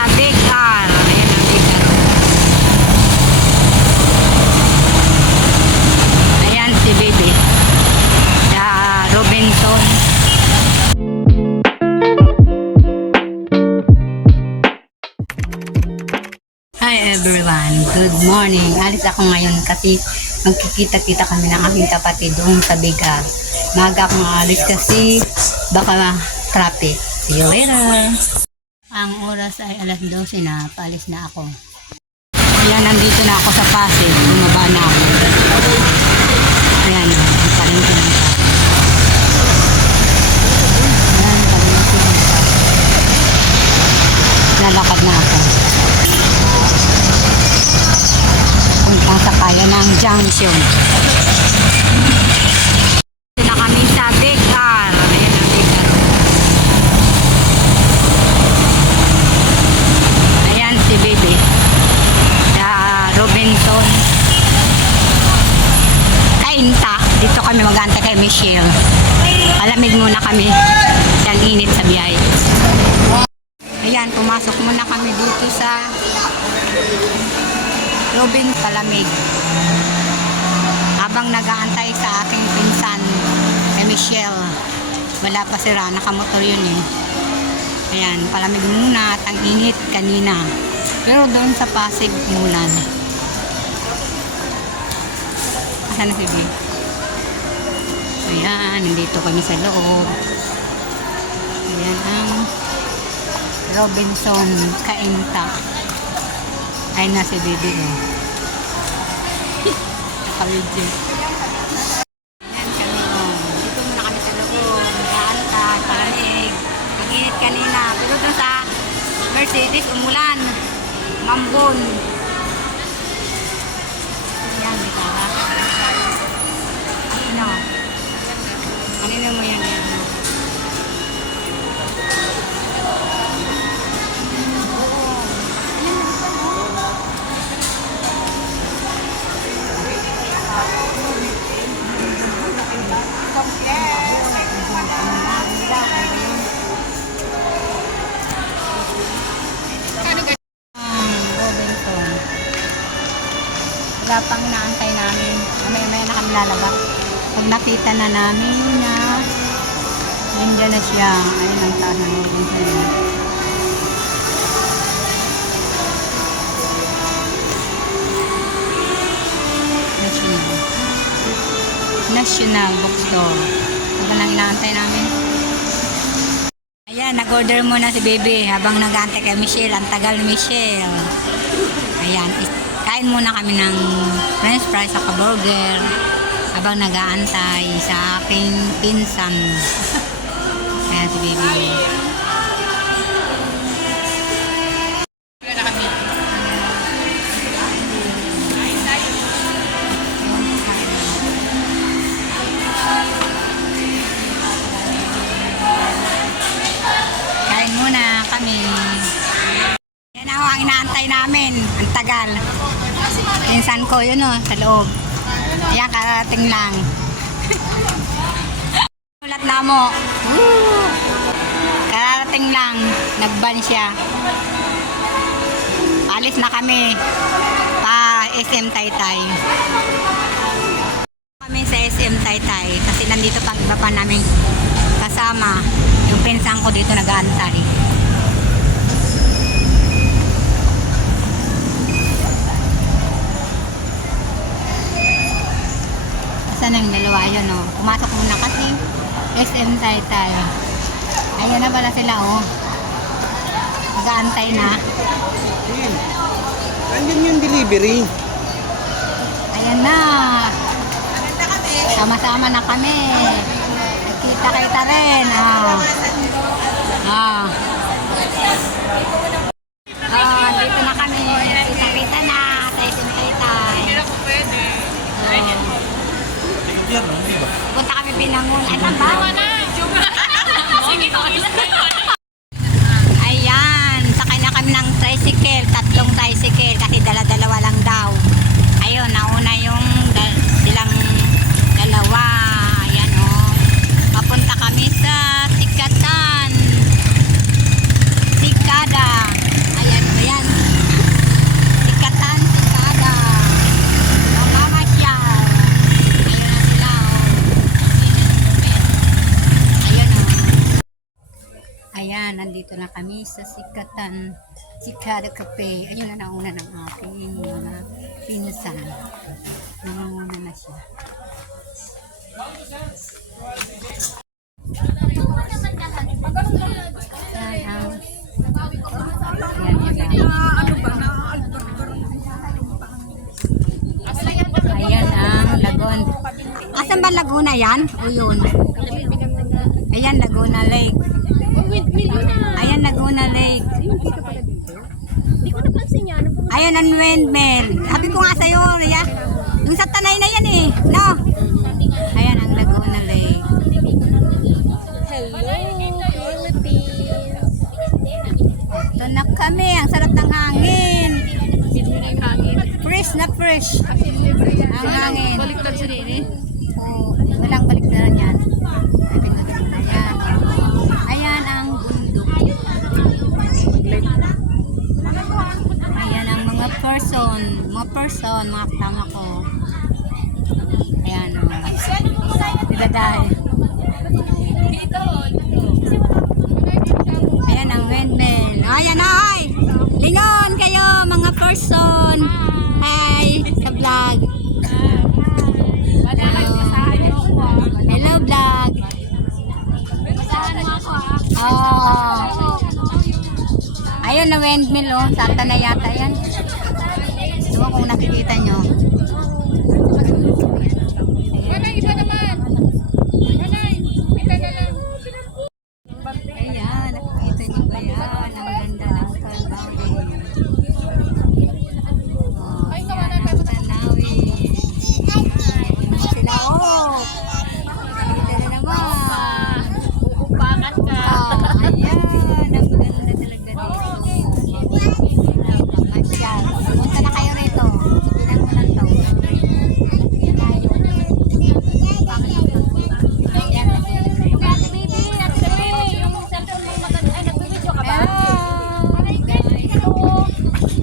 sa Big R. Ayan ang Big R. Ayan si Baby. Sa Robinson. Hi everyone, good morning. Alis ako ngayon kasi magkikita-kita kami ng aking kapatid doon sa Big R. Maaga akong alis kasi baka traffic. See you later. Ang oras ay alas 12 na, paalis na ako. Ayan, nandito na ako sa Pasig. Bumaba na ako. Ayan, palengke na ako. Ayan, palengke na ako. Lalakad na ako. Puntang sa kaya ng junction. Dito na kami sa Big R. Ayan ang Big R. Ayan si Baby. Sa Robinson. Kainta. Dito kami mag-aantay kay Michelle. Palamig muna kami. Yan init sa biyahe. Ayan, pumasok muna kami dito sa Robin palamig. Habang nag-aantay sa aking pinsan kay Michelle. Wala pa sila, nakamotor yun eh. Ayan, palamig muna at ang init kanina. Pero doon sa Pasig mulan. Asan na si B? Ayan, nandito kami sa loob. Ayan ang Robinson Kainta. Ay na si Baby ko. Nakawidyo. Ayan kami o. Dito muna kami sa loob. Nakaantay, palamig. Ang init kanina. Pero doon sa Mercedes, umulan. Mambon. Ayan, may tara. Ano? Kanina mo yan. Wala pang naantay namin. Mamaya na kami lalabas. Pag nakita na namin na nandiyan na siya. Ayun ang taas ng Robinson. National Bookstore. Ito lang inaantay namin. Ayan, nag-order muna si Baby habang nag-aantay kay Michelle. Ang tagal ni Michelle. Ayan, kain muna kami ng french fries sa burger habang nag-aantay sa aking pinsan. Ayan si Baby. Kain muna kami. Yan ako ang inaantay namin. Ang tagal. Pinsan ko yun o, sa loob. Ayan, karating lang. Ulat na mo. Woo! Karating lang. Nagban siya. Alis na kami. Pa SM Taytay. Kami sa SM Taytay. Kasi nandito pang iba pa namin kasama. Yung pinsan ko dito nag-aantay. Saan ang dalawa yun o? Pumasok muna kasi SM Taytay. Ayun na pala sila o. Nag-aantay na. Andyan yung delivery. Ayan na. Sama-sama na kami. Kita-kita rin. Dito na kami. Kita-kita na sa SM Taytay. Hindi na po pwede. Punta kami Binangon. Ay, tambawa na. Sige, ayan. Sakay na kami ng tricycle. Tatlong tricycle. Kasi dala-dalawa lang daw. Ayun, nauna yung silang dalawa. Ayan, o. Papunta kami sa Sikatan. nandito na kami sa Sikada Cafe. Ayun na nauna ng aking mga pinsan. Nangunguna na siya. Ayan ang Lagon. Asan ba Laguna yan? O yun? Ayan Laguna Lake. Ayan Laguna Lake. Hindi ko napansin yan. Ayan ang windmill. Sabi ko nga sa'yo, yan. Yung sa Tanay na yan eh. No? Ayan ang Laguna Lake. Hello, Philippines. Ito na kami. Ang sarap ng hangin. Dito na yung hangin. Fresh na fresh. Ang hangin. Baliktad sa rin eh. Oo, walang baliktaran yan. Ayan. Ayan ang bundok. Ayan ang mga person, mga kasama ko. Ayan o. Daday. Ayan ang windmill. Ayan na, ay! Lingon kayo, mga person. Hi, sa vlog. Hello, vlog. Oh. Ayun na windmill, oh. Sata na yata yan. Ito kung nakikita nyo. Ayan, nakikita nyo ba yan? Ang ganda ng Calvary. Oh, ayan ang tanawin. Sila, oh. Kita na naman. Upakan ka. Oh, ayan, ang ganda talaga dito. Pasyal. Punta na kayo rito. Bilang mo lang to.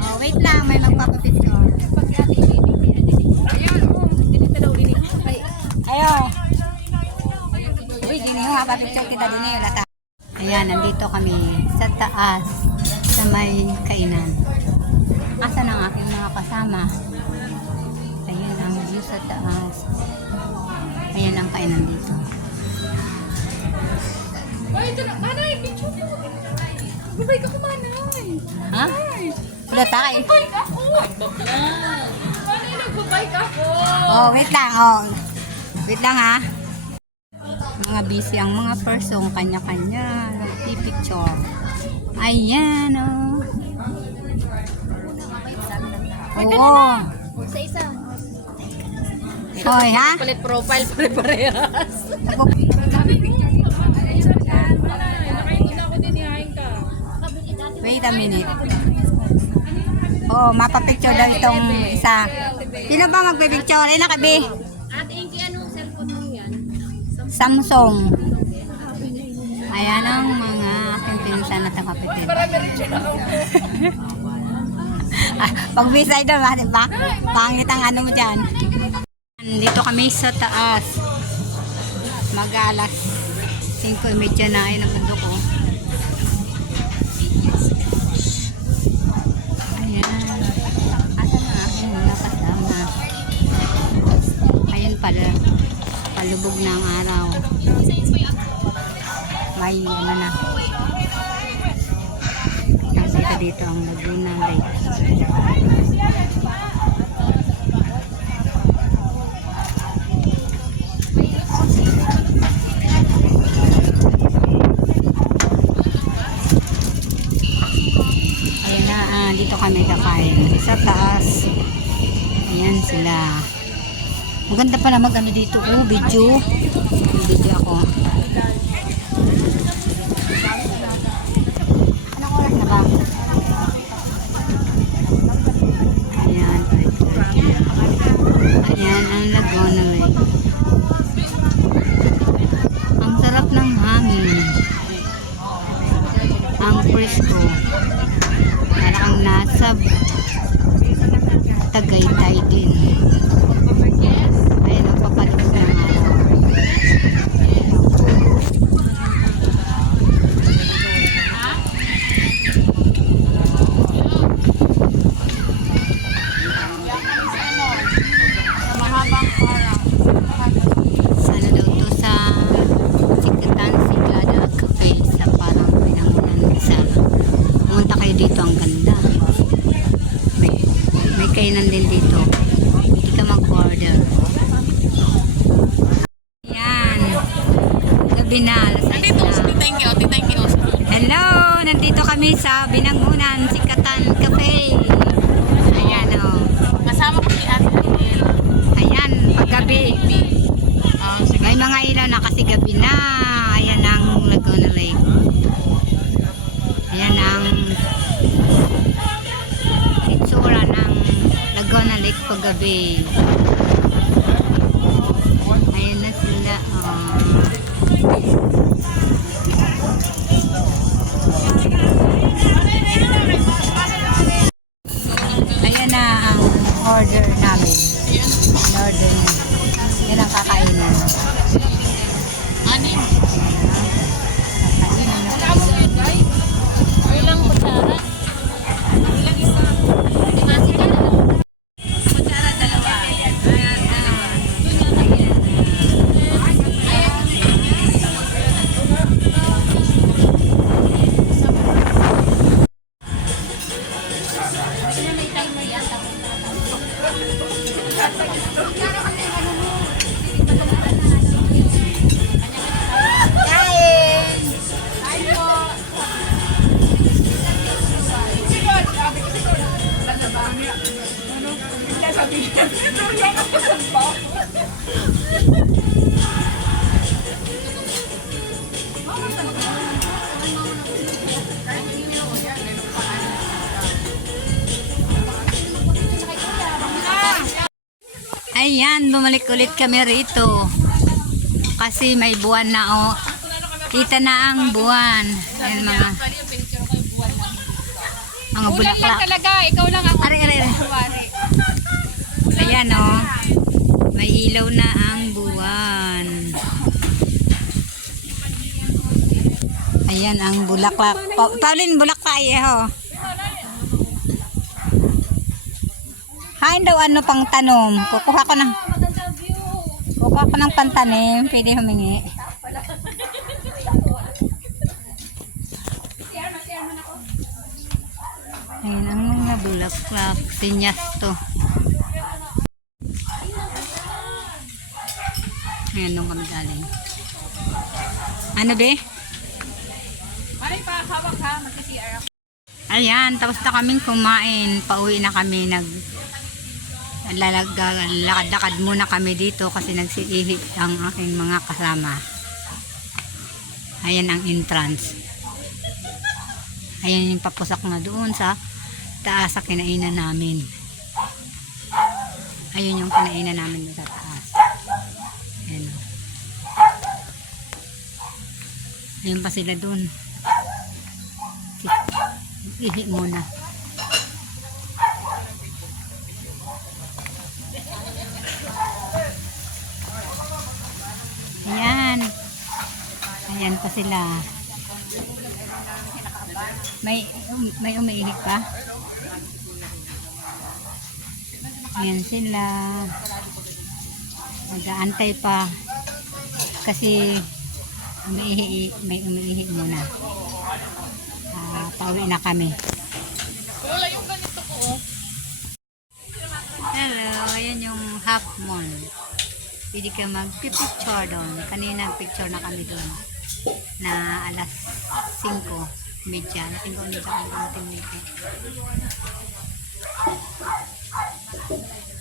Oh, wait lang, may magpapapicture. Ayo. Uy, gini ho, papapicture kita din eh. Lata. Ayan, nandito kami sa taas sa may kainan. Asa ng aking mga kasama? Ayan ang view sa taas. Ayan ang kainan dito. Ay, ito na. Manay, picture mo. Babay ka kumanay. Ha? Wala tayo. Bike ako. Manay, nagbabike ako. Oh, wait lang. Oh. Wait lang ha. Mga busy ang mga person, kanya-kanya. Nagpipicture. Ayan, oh. Oo. Isa-isa. Hoy, ha? Palit profile, pare-parehas. Wait a minute. Oh, mapapicture daw itong isa. Sino ba magpipicture? Ay, nakabi. Ate Inky, anong cellphone mo yan? Samsung. Ayan ang mga aking pinsan na takapitid. Pag bisay daw, di ba? Pangit ang ano mo dyan. Dito kami sa taas. Mag-alas 5:30 na. Ayan ang mundo ko. Ayan. Asa na aking mga kasama. Ayan pala. Palubog na ang araw. May ano na. Nakita dito ang Laguna Lake. Ayan na, dito kami kakain. Sa taas. Ayan sila. Maganda pa na mag-ano dito. Oh, video. Video ako. Anong oras na ba? Ayan. Ayan ang Laguna Lake. Ang sarap ng hangin. Ang presko. Parang nasa Tagaytay din. Ayan ang papalabog ng araw. Binangunan, Sikatan Cafe. Ayan o. Kasama ko si Ate Ariel. Ayan, paggabi. May mga ilaw na kasi gabi na. Ayan ang Laguna Lake. Ayan ang itsura ng Laguna Lake paggabi. Ayan na sila. Ayan na ang order namin. In-order na. Yan ang kakainan. Anin? Kakainan na kami. Ilang kutsara? Ilang isa? Kutsara dalawa. Dalawa. Ayan, bumalik ulit kami rito. Kasi may buwan na o. Kita na ang buwan. Ayan mga Ulan lang bulaklak. talaga. Ikaw lang ako. Are. Kuwari. Ayan o. May ilaw na ang buwan. Ayan ang bulaklak. Pauline, bulaklak ho. Hain daw ano pang tanom. Kukuha ko ng pantanim. Pwede humingi. Ayan ang mga bulaklak. Sinyas to. Ayan nung kami galing. Ano be? Maray pa, hawak ha. Mag-CR ako. Ayan, tapos na kaming kumain. Pauwi na kami. Lakad muna kami dito kasi nagsiihi ang aking mga kasama. Ayan ang entrance. Ayan yung papusak na doon sa taas sa kinainan namin. Ayun yung kinainan namin doon sa taas. Ayan o. Ayan pa sila doon. Ihi muna. Ayan. Ayan pa sila. May umiinig pa. Ayan sila. Nag-aantay pa. Kasi may umiihi muna. Pauwi na kami. Wala yung ganito ko. Hello, ayan yung half moon. Pwede ka mag-picture doon. Kanina picture na kami doon. Na alas 5:30. Na 5:30 kami dumating dito.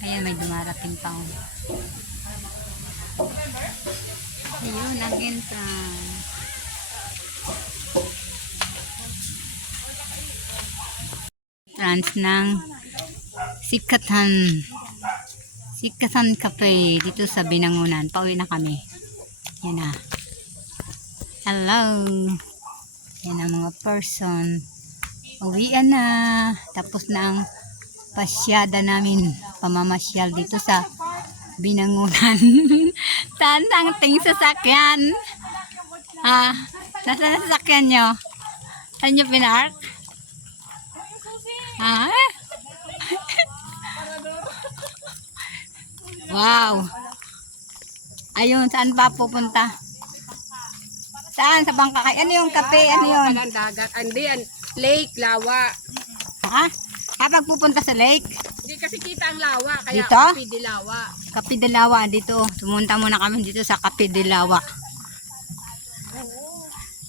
Ayan, may dumarating pa. Ayun, ang entrance. Entrance ng Sikatan Cafe dito sa Binangunan. Pauwi na kami. Yan na. Hello. Yan ang mga person. Uwian na. Tapos na ang pasyada namin. Pamamasyal dito sa Binangunan. Saan ang ting sasakyan? Saan ang sasakyan nyo? Saan nyo pinark? Wow. Ayun, saan pa pupunta? Saan? Sa Bangkakay. Ano yung kape? Ano yun? Walang dagat. Hindi yan. Lake, lawa. Kapag pupunta sa lake? Hindi kasi kita ang lawa. Kaya Dito? Kapi de lawa. Kape de Lawa. Dito. Sumunta muna kami dito sa Kape de Lawa.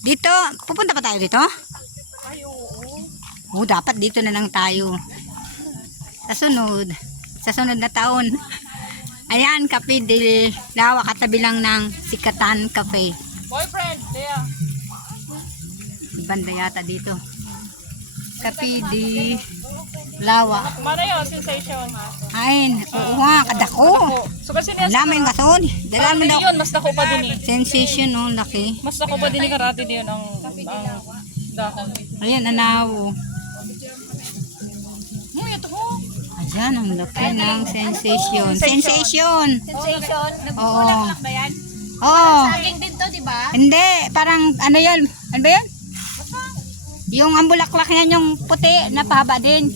Dito. Pupunta pa tayo dito? Ay, oo. Dapat dito na lang tayo. Sa sunod na taon. Ayan, Cafe de Lawa, katabi lang ng Sikatan Cafe. Boyfriend, Lea. Banda yata dito. Cafe de Lawa. Mana yun, sensation. Ayun, oo nga, kadako. So kasi niya Lama yung gason. Dalan mo daw. yun, mas dako pa din eh. Sensation, no, laki. Mas dako pa din eh karate din ang dahon. Ayan, anaw. Ito ho. Ayan, ang laki ng sensation. Sensation. Sensation? Oo. ba yan? Oo. Saging din to, di ba? Hindi, parang ano yun? Ano ba yun? Yung ang bulaklak niyan, yung puti na pahaba din.